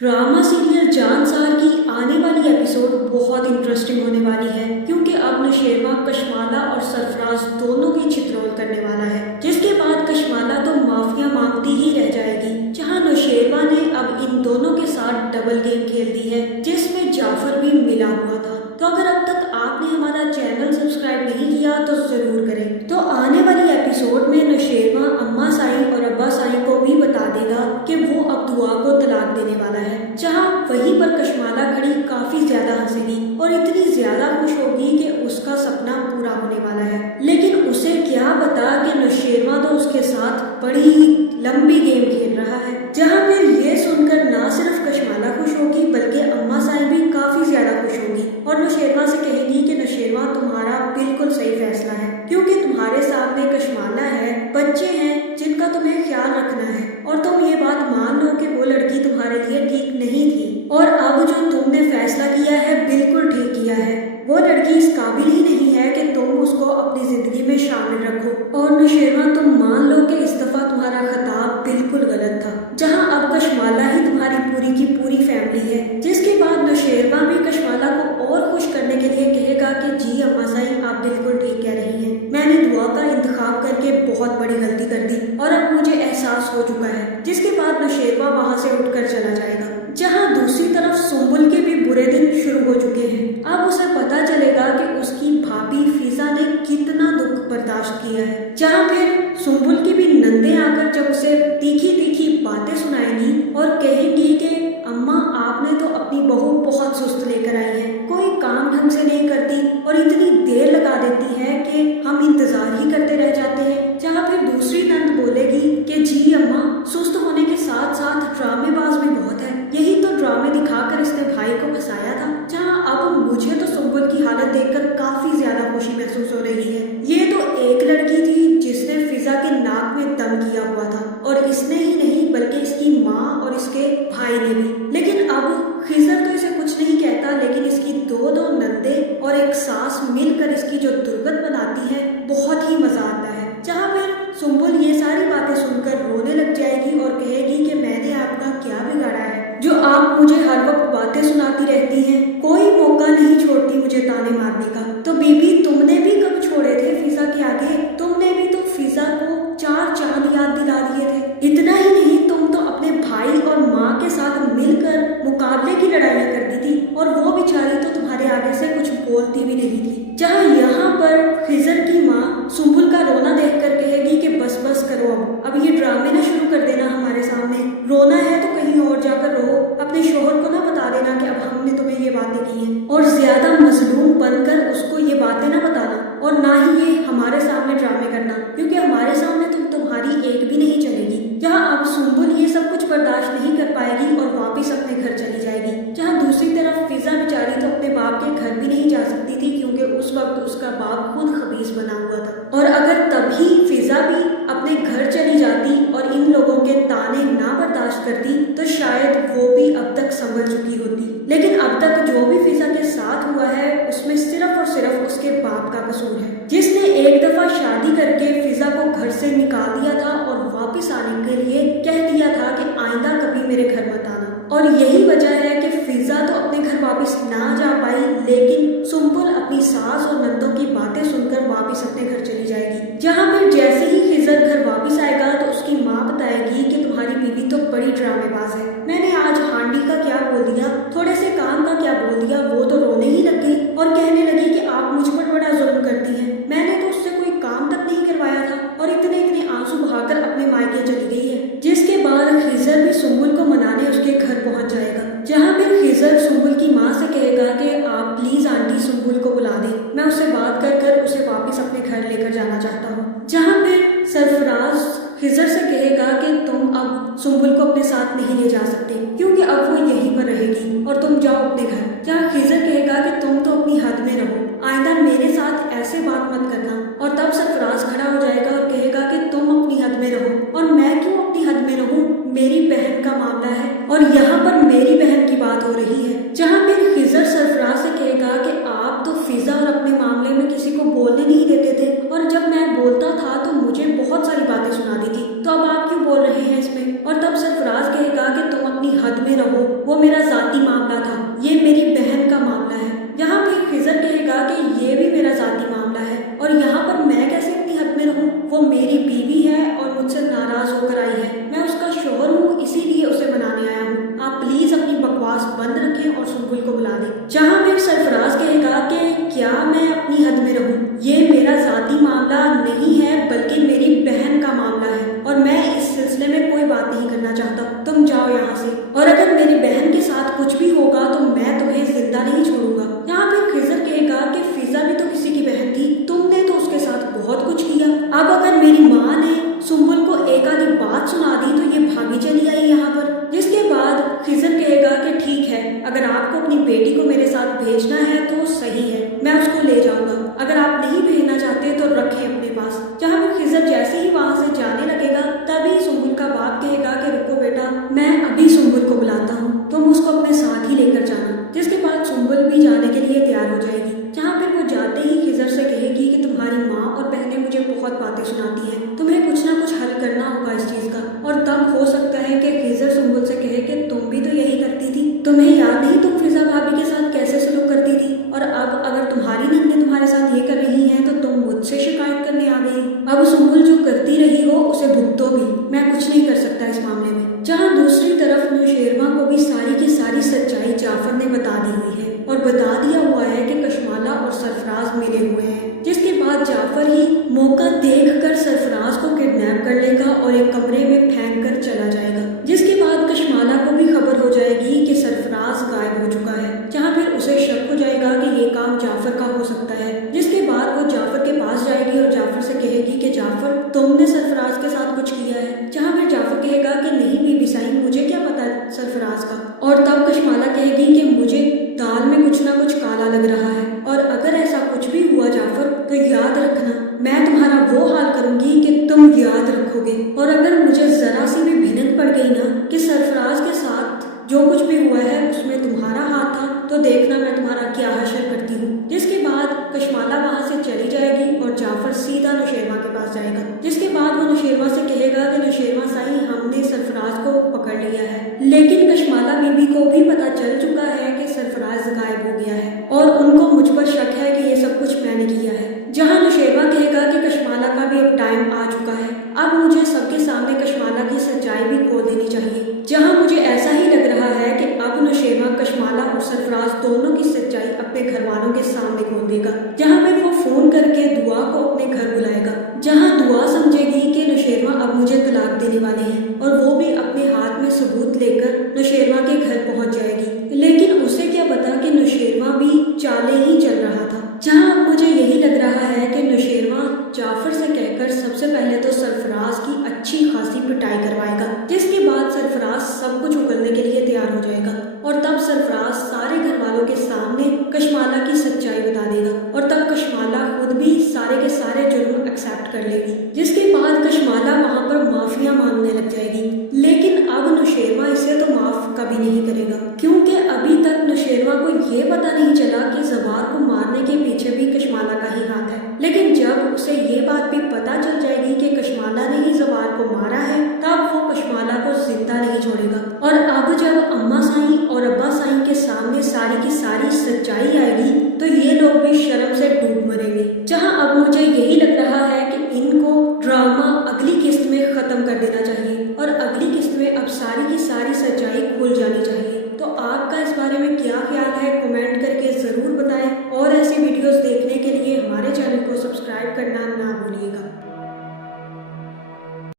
Drama serial Jansar की आने वाली एपिसोड बहुत इंटरेस्टिंग होने वाली है, क्योंकि अब नौशेरवा कशमाला और सरफराज दोनों की चित्रोल करने वाला है, जिसके बाद कशमाला तो माफिया मांगती ही रह जाएगी। जहां नौशेरवा ने अब इन दोनों के साथ डबल गेम खेल दी है, जिसमें जाफर भी मिला हुआ था। तो अगर अब तक आपने हमारा चैनल सब्सक्राइब नहीं किया तो जरूर करें। तो आने वाली एपिसोड में नौशेरवा अम्मा साई और अब्बा साई को भी बता देगा कि वो अब दुआ को तलाक देने वाला है। जहां वहीं पर कशमाला खड़ी काफी ज्यादा हंसेगी और इतनी ज्यादा खुश होगी कि उसका सपना पूरा होने वाला है। लेकिन उसे क्या पता कि नौशेरवा तो उसके साथ बड़ी लंबी गेम खेल रहा है। जहां फिर ये सुनकर ना सिर्फ कशमाला खुश होगी बल्कि अम्मा साई भी काफी ज्यादा खुश होगी और नौशेरवा से कहेगी कि नौशेरवा तुम्हारा बिल्कुल सही फैसला है, क्योंकि तुम्हारे सामने कशमाला है, बच्चे हैं जिनका तुम्हें ख्याल रखना है और तुम ये बात मान लो कि वो लड़की तुम्हारे लिए ठीक नहीं थी और अब जो तुमने फैसला किया है बिल्कुल ठीक किया है। वो लड़की इस काबिल ही नहीं है कि तुम उसको अपनी जिंदगी में शामिल रखो और नौशेरवा तुम मान लो कि इस दफा तुम्हारा खिताब बिल्कुल गलत था। जहां अब कशमाला ही तुम्हारी पूरी की पूरी फैमिली है, जिसके बाद नौशेरवा भी कशमाला को और खुश करने के लिए कहेगा कि जी अम्मा साई आप बिल्कुल ठीक कह रही हैं, मैंने दुआ का इंतखाब करके बहुत बड़ी गलती कर दी और अब मुझे एहसास हो चुका है। जिसके बाद नौशेरवा वहां से उठकर चला जाएगा। जहां दूसरी तरफ सुम्बुल के भी बुरे दिन शुरू हो चुके हैं। अब उसे पता चलेगा कि उसकी भाभी फिजा ने कितना दुख बर्दाश्त किया है। जहां फिर सुम्बुल की भी नंदे आकर जब उसे तीखी तीखी बातें सुनाएंगी और कहेंगी कि अम्मा आपने तो अपनी बहू बहुत सुस्त लेकर आई है, कोई काम ढंग से नहीं करती और इतनी देर लगा देती है कि हम इंतजार ही करते रह जाते हैं। जहां फिर दूसरी नंद बोलेगी कि जी अम्मा सुस्त होने के साथ साथ ड्रामेबाज भी बहुत है, यही तो ड्रामे दिखाकर इसने भाई को फंसाया था। जहां अब मुझे तो सुम्बुल की हालत देखकर काफी ज्यादा खुशी महसूस हो रही है। ये तो एक लड़की थी जिसने फिजा के नाक में दम किया हुआ था और इसने ही नहीं बल्कि इसकी माँ और इसके भाई ने भी। लेकिन अब खिजर तो इसे कुछ नहीं कहता, लेकिन इसकी दो नंदे और एक सास मिलकर इसकी जो दुर्गत बनाती है बहुत ही मजा आता है। जहाँ फिर सुम्बुल ये सारी बातें सुनकर रोने लग जाएगी और कहेगी कि मैंने आपका क्या बिगाड़ा है जो आप मुझे हर वक्त बातें सुनाती रहती हैं, कोई मौका नहीं छोड़ती मुझे ताने मारने का। तो बीबी तुमने भी कब छोड़े थे फिजा के आगे, तुमने भी तो फिजा को 4 चांद याद दिला दिए थे। इतना ही नहीं, तुम तो अपने भाई और माँ के साथ मिलकर मुकाबले की लड़ाइयाँ करती थी और वो बेचारी तो तुम्हारे आगे से कुछ बोलती भी नहीं थी। जहाँ यहाँ पर खिजर की माँ सुम्बुल का रोना देखकर कहेगी कि बस बस करो, अब ये ड्रामे ना शुरू कर देना हमारे सामने, रोना है तो कहीं और जाकर रो, अपने शोहर को ना बता देना कि अब हमने तुम्हें ये बातें की हैं और ज्यादा मजलूम बनकर उसको ये बातें ना बताना और ना ही ये हमारे सामने ड्रामे करना, क्योंकि हमारे सामने तुम्हारी एक भी नहीं चलेगी। जहाँ अब सुम्बुल ये सब कुछ बर्दाश्त नहीं कर पाएगी और वापिस अपने घर चली जाएगी। जहाँ दूसरी तरफ फिजा बेचारी तो अपने बाप के घर भी नहीं जा सकती थी, क्योंकि उस वक्त उसका बाप खुद खबीज बना हुआ था और अगर तभी फिजा भी अपने घर चली जाती और इन लोगों के ताने ना बर्दाश्त करती तो शायद वो भी अब तक संभल चुकी होती। लेकिन अब तक जो भी फिजा के साथ हुआ है उसमें सिर्फ और सिर्फ उसके बाप का कसूर है, जिसने एक दफा शादी करके फिजा को घर से निकाल दिया था और वापस आने के लिए कह दिया था कि आइंदा कभी मेरे घर मत आना। और यही वजह है कि फिजा तो अपने घर वापस ना जा पाई, लेकिन सुम्बुल अपनी सास और नंदों की बातें सुनकर वापस अपने घर चली जाएगी। जहाँ फिर जैसे ही खिजर घर वापस आएगा तो उसकी माँ बताएगी कि तुम्हारी बीवी तो बड़ी ड्रामेबाज है, मैंने आज हांडी का क्या बोल दिया, थोड़े से काम का क्या बोल दिया, वो तो रोने ही लग गई और कहने लगी कि आप मुझ पर बड़ा जुल्म करती हैं, मैंने तो उससे कोई काम तक नहीं करवाया था और इतने इतने आंसू बहाकर अपने मायके चली गई है। जिसके बाद खिजर भी सुम्बुल को मनाने उसके घर पहुंच जाएगा। जहाँ फिर खिजर सुम्बुल की माँ से कहेगा कि आप प्लीज आंटी सुम्बुल को बुला दें, मैं उससे बात कर उसे वापस अपने घर लेकर जाना चाहता हूँ। जहाँ फिर सरफराज खिजर से कहेगा कि तुम अब सुम्बुल को अपने साथ नहीं ले जा सकते, क्योंकि अब वो यहीं पर रहेगी और तुम जाओ अपने घर। जहाँ खिजर कहेगा कि तुम तो अपनी हद में रहो, आइंदा मेरे साथ ऐसे बात मत करना। और तब सरफराज खड़ा हो जाएगा और कहेगा कि तुम अपनी हद में रहो और मैं क्यों अपनी हद में रहूं, मेरी बहन का मामला है और यहाँ पर मेरी बहन की बात हो रही है। जहाँ फिर खिजर सरफराज से कहेगा कि आप तो फिजा और अपने मामले में किसी को बोलने नहीं देते थे और जब मैं बोलता था तो मुझे बहुत सारी बातें सुनाती थी, तो अब आप क्यों बोल रहे हैं इसमें। और तब सरफराज कहेगा कि तुम अपनी हद में रहो, वो बकवास बंद रखें और सुम्बुल को बुला दें। जहाँ फिर सरफराज कहेगा कि क्या मैं अपनी हद में रहूं, ये मेरा ज़ाती मामला नहीं है बल्कि मेरी बहन का मामला है और मैं इस सिलसिले में कोई बात नहीं करना चाहता, तुम जाओ यहाँ से, और अगर मेरी बहन के साथ कुछ भी होगा तो मैं तुम्हें जिंदा नहीं छोड़ूंगा। यहाँ फिर खिज़र कहेगा कि फिजा भी तो किसी की बहन थी, तुमने तो उसके साथ बहुत कुछ किया। अब अगर मेरी माँ ने सुम्बुल को एक आधी बात सुना दी तो ये भागी चली आई यहाँ पर। जिसके बाद खिज़र कहेगा कि ठीक है, अगर आपको अपनी बेटी को मेरे साथ भेजना है तो सही है, मैं उसको ले जाऊंगा, अगर आप नहीं भेजना चाहते तो रखें अपने पास। जहाँ पर खिज़र जैसे ही वहाँ से जाने लगेगा तभी सुम्बुल का बाप कहेगा कि रुको बेटा, मैं अभी सुम्बुल को बुलाता हूँ, तुम उसको अपने साथ ही लेकर जाना। जिसके बाद सुम्बुल भी जाने के लिए तैयार हो जाएगी। जहाँ पर वो जाते ही खिज़र से कहेगी कि तुम्हारी माँ और बहनें मुझे बहुत बातें सुनाती हैं, तुम्हें कुछ ना कुछ हल करना होगा इस चीज़ का। और तब हो सकता है कि खिज़र सुम्बुल से कहे कि तुम भी तो यही करती थी, तुम्हें याद नहीं तुम फिजा भाभी के साथ कैसे सलूक करती थी, और अब अगर तुम्हारी नंदे तुम्हारे साथ ये कर रही हैं तो तुम मुझसे शिकायत करने आ गई। अब सुम्बुल जो करती रही हो उसे भुगतो भी, मैं कुछ नहीं कर सकता इस मामले में। जहाँ दूसरी तरफ नौशेरवा को भी सारी की सारी सच्चाई जाफर ने बता दी हुई है और बता दिया हुआ है कि कशमाला और सरफराज मिले हुए हैं। जिसके बाद जाफर ही मौका देखकर सरफराज को किडनैप कर लेगा और एक कमरे में फेंक कर चला जाएगा। जिसके बाद कशमाला को भी खबर हो जाएगी कि सरफराज गायब हो चुका है। जहाँ फिर उसे शक हो जाएगा कि ये काम जाफर का हो सकता है। जिसके बाद वो जाफर के पास जाएगी और जाफर से कहेगी कि जाफर, तुमने सरफराज के साथ कुछ किया है। जहाँ फिर जाफर कहेगा कि नहीं बीबी साईं, मुझे क्या पता सरफराज का। और तब कशमाला कहेगी कि मुझे दाल में कुछ ना कुछ काला लग रहा है, और अगर ऐसा कुछ भी हुआ जाफर तो याद रखना, मैं तुम्हारा वो हाल करूंगी कि तुम याद रखोगे। और अगर मुझे जरा सी भी भिनक पड़ गई ना कि सरफराज के साथ जो कुछ भी हुआ है उसमें तुम्हारा हाथ था, तो देखना मैं तुम्हारा क्या हशर करती हूँ। जिसके बाद कशमाला वहाँ से चली जाएगी और जाफर सीधा नौशेरवा के पास जाएगा। जिसके बाद वो नौशेरवा से कहेगा कि नौशेरवा साईं, हमने सरफराज को पकड़ लिया है। लेकिन कशमाला बीबी को भी पता चल चुका है कि सरफराज गायब हो गया है और उनको मुझ पर शक है कि ये सब कुछ मैंने किया है। जहाँ नौशेरवा कहेगा कि कशमाला का भी अब टाइम आ चुका है, अब मुझे सबके सामने कशमाला की सच्चाई भी खोल देनी चाहिए। जहाँ मुझे ऐसा ही लग रहा है कि अब नौशेरवा कशमाला और सरफराज दोनों की सच्चाई अपने घर वालों के सामने खोल देगा। जहाँ पे वो फोन करके दुआ को अपने घर बुलाएगा। जहाँ दुआ समझेगी कि नौशेरवा अब मुझे तलाक देने वाले हैं और वो भी अपने हाथ में सबूत लेकर नौशेरवा के घर पहुंच जाएगी। लेकिन उसे क्या पता कि नौशेरवा भी चाले ही चल रहा था। जहाँ अब मुझे यही लग रहा है कि नौशेरवा जाफर से कहकर सबसे पहले तो सरफराज की अच्छी खासी पिटाई करवाएगा। जिसके बाद सरफराज सब कुछ उगलने के लिए तैयार हो जाएगा और तब सरफराज सारे घर वालों के सामने कशमाला की सच्चाई बता देगा और तब कशमाला खुद भी सारे के सारे जुर्म एक्सेप्ट कर लेगी। जिसके बाद कशमाला वहाँ पर माफिया मांगने लग जाएगी। लेकिन अब नौशेरवा इसे तो माफ कभी नहीं करेगा, क्योंकि अभी तक नौशेरवा को ये पता नहीं चला कि ज़बार को मारने के पीछे भी कशमाला का ही हाथ है। लेकिन जब उसे ये बात भी पता चल जाएगी कि कशमाला ने ही ज़बार को मारा है, तब वो कशमाला को जिंदा नहीं छोड़ेगा। और अब जब अम्मा साईं और अब्बा साईं के सामने सारी की सारी सच्चाई आएगी तो ये लोग भी शर्म से डूब मरेंगे। जहाँ अब मुझे यही लग रहा है कि इनको ड्रामा अगली किस्त में ख़त्म कर देना चाहिए और अगली किस्त में अब सारी की सारी सच्चाई खुल जानी चाहिए। तो आपका इस बारे में क्या ख्याल है, कमेंट करके ज़रूर बताएं और ऐसी वीडियोस देखने के लिए हमारे चैनल को सब्सक्राइब करना ना भूलिएगा।